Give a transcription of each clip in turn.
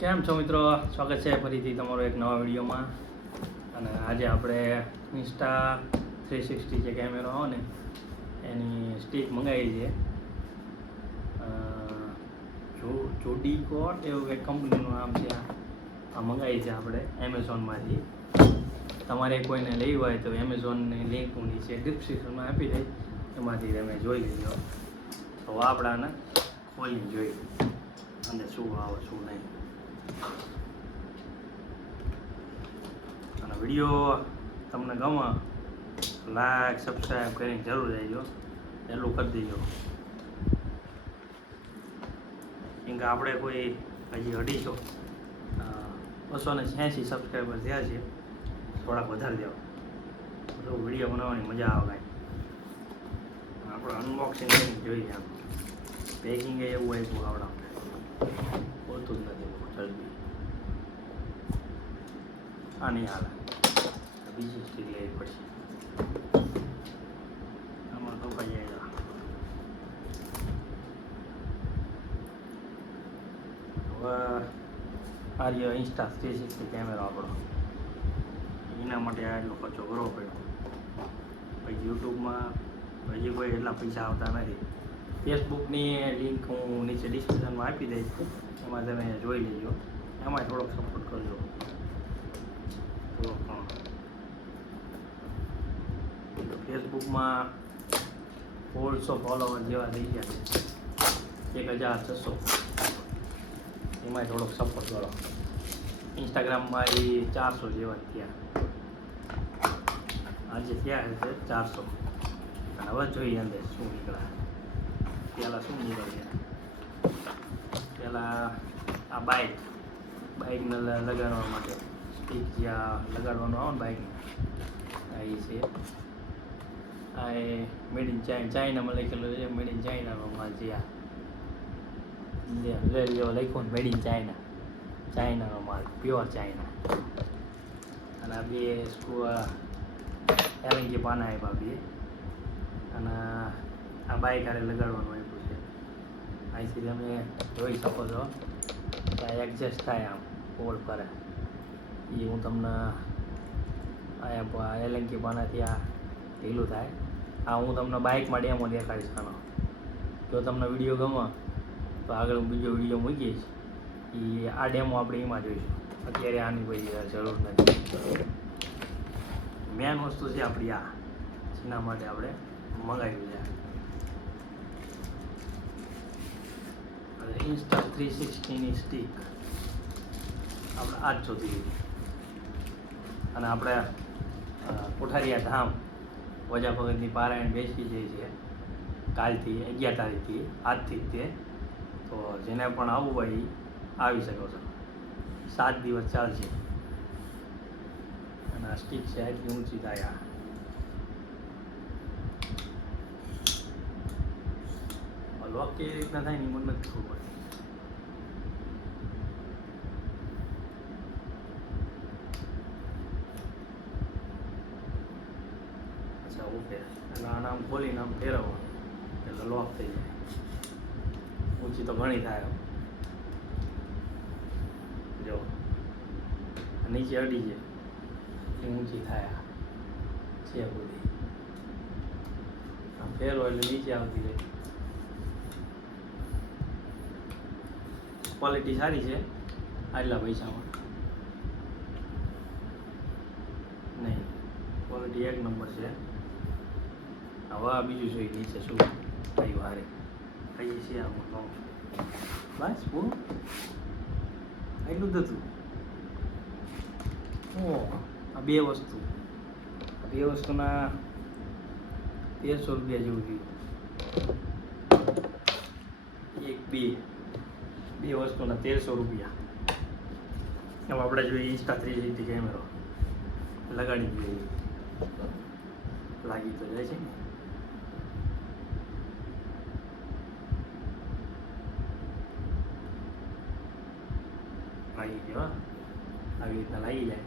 કેમ છો મિત્રો? સ્વાગત છે ફરીથી તમારો એક નવા વિડીયોમાં. અને આજે આપણે ઇન્સ્ટા 360 જે કેમેરો આવે ને એની સ્ટિક મંગાવી છે. જોડીકોટ એવું કંઈક કંપનીનું નામ છે. આ મંગાવી છે આપણે એમેઝોનમાંથી. તમારે કોઈને લેવી હોય તો એમેઝોનની લિંક હું નીચે ડિસ્ક્રિપ્શનમાં આપી દઈશ, એમાંથી તમે જોઈ લેજો. તો આપણે આને ખોલીને જોઈએ અને શું આવે શું નહીં. અને વિડીયો તમને ગમે લાઈક સબસ્ક્રાઈબ કરીને જરૂર રહેજો, એટલું કરી દેજો. કેમ કે આપણે કોઈ હજી 286 સબસ્ક્રાઈબર થયા છે, થોડાક વધારે દેવા તો વિડીયો બનાવવાની મજા આવે કાંઈ. આપણે અનબોક્સિંગ કરીને જોઈએ. આમ પેકિંગ એવું આપ્યું આવડા હોતું જ નથી જલ્દી. આ નહીં હાલે, બીજી સ્ટીક લેવી પડશે. આમાં તો કઈ જાય હવે આ રહ્યો ઇન્સ્ટા 360 કેમેરો આપણો. એના માટે આ એટલો ખર્ચો કરવો પડ્યો. પછી યુટ્યુબમાં હજી કોઈ એટલા પૈસા આવતા નથી. ફેસબુકની લિંક હું નીચે ડિસ્ક્રિપ્શનમાં આપી દઈશ, એમાં તમે જોઈ લેજો. એમાં થોડોક સપોર્ટ કરજો. ફેસબુકમાં 400 ફોલોવર જેવા થઈ ગયા છે, 1600. એમાં થોડોક સપોર્ટ કરો. ઇન્સ્ટાગ્રામમાં એ 400 જેવા થયા, આજે થયા છે 400. અને હવે જોઈએ અંદર શું નીકળે. પહેલાં શું નીકળે? પહેલાં આ બાઇકને લગાડવા માટે સ્ટીક જ્યાં લગાડવાનું આવે ને બાઇકને, આ એ છે. આ એ મેડ ઇન ચાઇનામાં લખેલું છે. મેડ ઇન ચાઇનાનો માલ છે. આ લખ્યું ને મેડ ઇન ચાઇનાનો માલ, પ્યોર ચાઇના. અને આ બે એલંગી પાના આપ્યા બે. અને આ બાઇક હારે લગાડવાનું આપ્યું છે. અહીંથી તમે જોઈ શકો છો કે આ એડજસ્ટ થાય આમ પોલ પર. એ હું તમને આ એલંકી પાનાથી આ ઢીલું થાય. આ હું તમને બાઇકમાં ડેમો દેખાડીશ આનો. જો તમને વિડીયો ગમે તો આગળ હું બીજો વિડીયો મૂકીશ. એ આ ડેમો આપણે એમાં જોઈશું. અત્યારે આની કોઈ જરૂર નથી. મેન વસ્તુ છે આપણી આ, જેના માટે આપણે મંગાવ્યું છે. ઇન્સ્ટા 360ની સ્ટીક આપણે આજ શોધી. અને આપણે કોઠારિયા ધામ વજા ભગતની પારાયણ બેસી જાય છે કાલથી 11 તારીખથી, આજથી જ તે. તો જેને પણ આવવું હોય એ આવી શકો છો. 7 દિવસ ચાલશે. અને આ સ્ટીક છે એટલી ઊંચી થાય. આ લોક કેવી રીતના થાય ને મને નથી ખબર પડતી. અચ્છા ઓકે. એટલે આના આમ ખોલીને આમ ફેરવો એટલે લોક થઈ જાય. ઊંચી તો ઘણી થાય. જો નીચે અડી જાય એટલી ઊંચી થાય છે બધી. આમ ફેરવો એટલે નીચે આવતી જાય. ક્વોલિટી સારી છે આટલા પૈસામાં. નહીં, ક્વોલિટી એક નંબર છે. હવે આ બીજું જોઈ નીચે શું થયું. હારે કઈ છે આમ કહું બસ પૂરું એટલું જ હતું. આ બે વસ્તુના 1300 રૂપિયા જેવું થયું. બે વસ્તુના 1300 રૂપિયા. એમાં આપણે જોઈએ ઇન્સ્ટા 360 કેમેરો લગાડી જોઈએ. લાગી તો જાય છે ને. લાગી ગયો. આવી રીતના લાગી જાય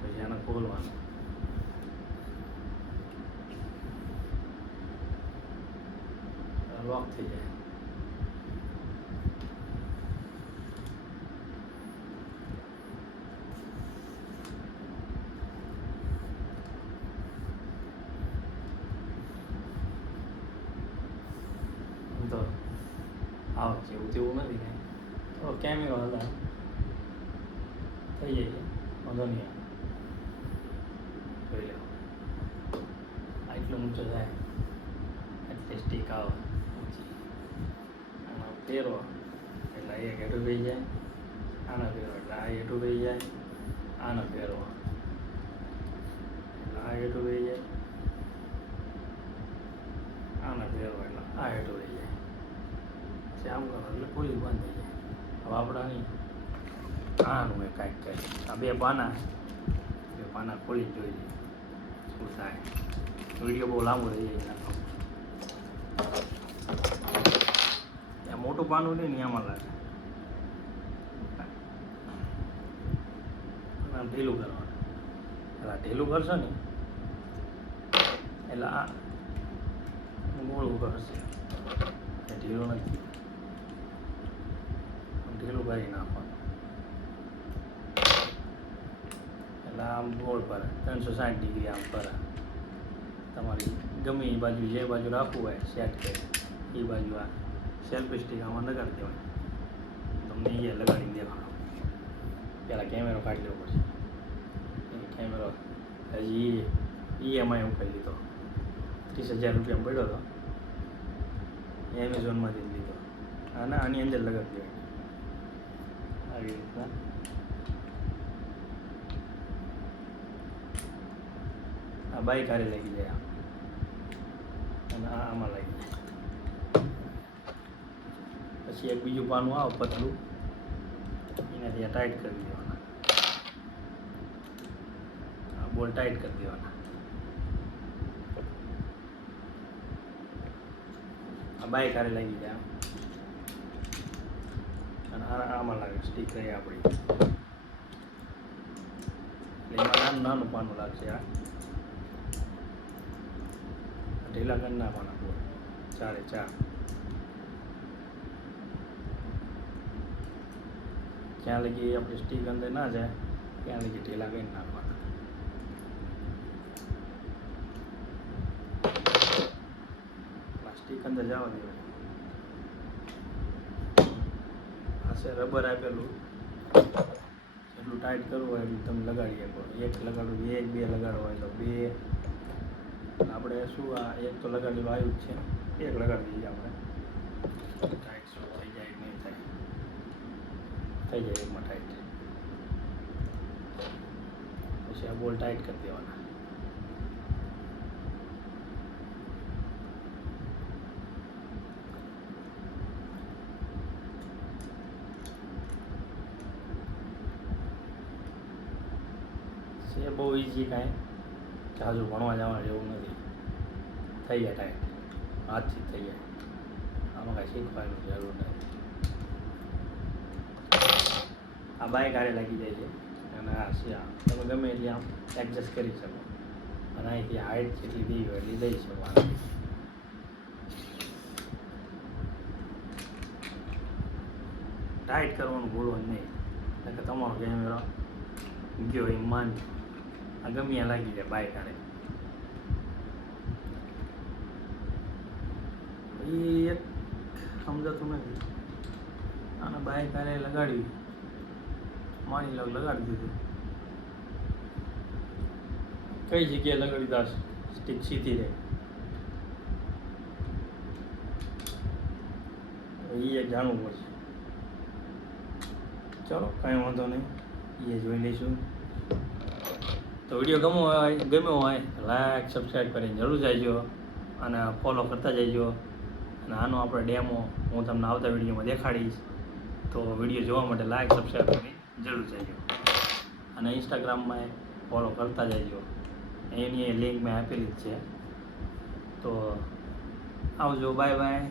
પછી આને ખોલવાનું. લોક થઈ જાય. આવે છે એવું તેવું નથી કાંઈ. તો કેમેરો હતા થઈ જાય છે, વાંધો નહીં આવે. જોઈ લો આટલું ઊંચો જાય એટલે સ્ટીક આવે ઊંચી. આનો ફેરો એટલે એક હેઠું થઈ જાય, આનો ફેરો એટલે આ હેઠું થઈ જાય, આનો ફેરો એટલે આ હેઠું થઈ જાય, આનો ફેરો એટલે આ હેઠું થઈ જાય. પછી આમ કરો એટલે ખુલ્લી બંધ થઈ જાય. હવે આપણા નહીં આનું એ કાંઈક આ બે પાના ખોલી જોઈ લઈએ શું થાય. વિડીયો બહુ લાંબો રહી જાય. ત્યાં મોટું પાનું નહીં ને આમાં લાગે આમ ઢીલું કરવાનું. એટલે ઢીલું કરશો ને એટલે આ ગોળું કરશે. ઢીલું નથી, ઢીલું કરી નાખવાનું એટલે આમ ગોળ ફરે 360 ડિગ્રી આમ ફરે. તમારી ગમે એ બાજુ જે બાજુ રાખવું હોય સેટ કરી એ બાજુ આ સેલ્ફી સ્ટિક આમાં લગાડી દેવાય. તમને અહીંયા લગાડીને દેવાનો. પહેલાં કેમેરો કાઢી લેવો પડશે. એ કેમેરો હજી EMI ઉપાડી લીધો, 30,000 રૂપિયા પડ્યો હતો, એમેઝોનમાંથી લીધો. અને આની અંદર લગાડી દેવાય આવી રીતના. આ બાઈક હારે લાગી જાય અને આમાં લાગી જાય. પછી એક બીજું પાનું આવે પતલું, એનાથી આ ટાઈટ કરી દેવાના. આ બોલ ટાઈટ કરી દેવાના. આ બાઈક હારે લાગી જાય અને આમાં લાગે સ્ટીક રહી આપણી. એટલે એમાં નાનું નાનું પાનું લાગશે. આ ઢીલા કરી નાખવાના બોલ 4 જ્યાં લગી આપણી સ્ટીક અંદર ના જાય ત્યાં લગી ઢીલા કરી નાખવાના. સ્ટીક અંદર જવા દેવાય. આ છે રબર આપેલું, એટલું ટાઈટ કરવું હોય એટલું તમે લગાડી શકો. એક લગાડવું, એક બે લગાડવા હોય તો બે. આપણે શું આ એક તો લગાડેલું આવ્યું જ છે, એક લગાડી દઈએ આપણે. ટાઈટ શું થઈ જાય નહીં થાય, થઈ જાય એકમાં ટાઈટ. પછી આ બોલ ટાઈટ કરી દેવાના. છે બહુ ઇઝી, કાંઈ જાજુ ભણવા જવા જેવું નથી. થઈ જાય ટાઈટ, હાથથી થઈ જાય. આમાં કાંઈ શીખવાની જરૂર નથી. આ બાઈક હારે લાગી જાય છે અને આ શિયા તમે ગમે એટલી આમ એડજસ્ટ કરી શકો. અને અહીંથી હાઈટ જેટલી દઈ હોય એટલી દઈ શકો. ટાઈટ કરવાનું ભૂલવાનું નહીં, એટલે તમારો કેમેરો ગયો એમ માનજો. આ ગમે લાગી જાય બાઈક હારે. એ એક સમજાતું નથી. આને બાઈક હારે લગાડવી, માની લો લગાડી દીધું. કઈ જગ્યાએ લગાડી દા સ્ટીક સીધી રહે એ એક જાણવું પડશે. ચલો કાંઈ વાંધો નહીં, એ જોઈ લઈશું. તો વિડીયો ગમ્યો હોય લાઈક સબસ્ક્રાઈબ કરીને જરૂર જજો અને ફોલો કરતા જજો. અને આનો આપણે ડેમો હું તમને આવતા વિડીયોમાં દેખાડીશ. તો વિડીયો જોવા માટે લાઈક સબસ્ક્રાઈબ કરી જરૂર જજો. અને ઇન્સ્ટાગ્રામમાં ફોલો કરતા જજો, એની લિંક મેં આપેલી જ છે. તો આવજો, બાય બાય.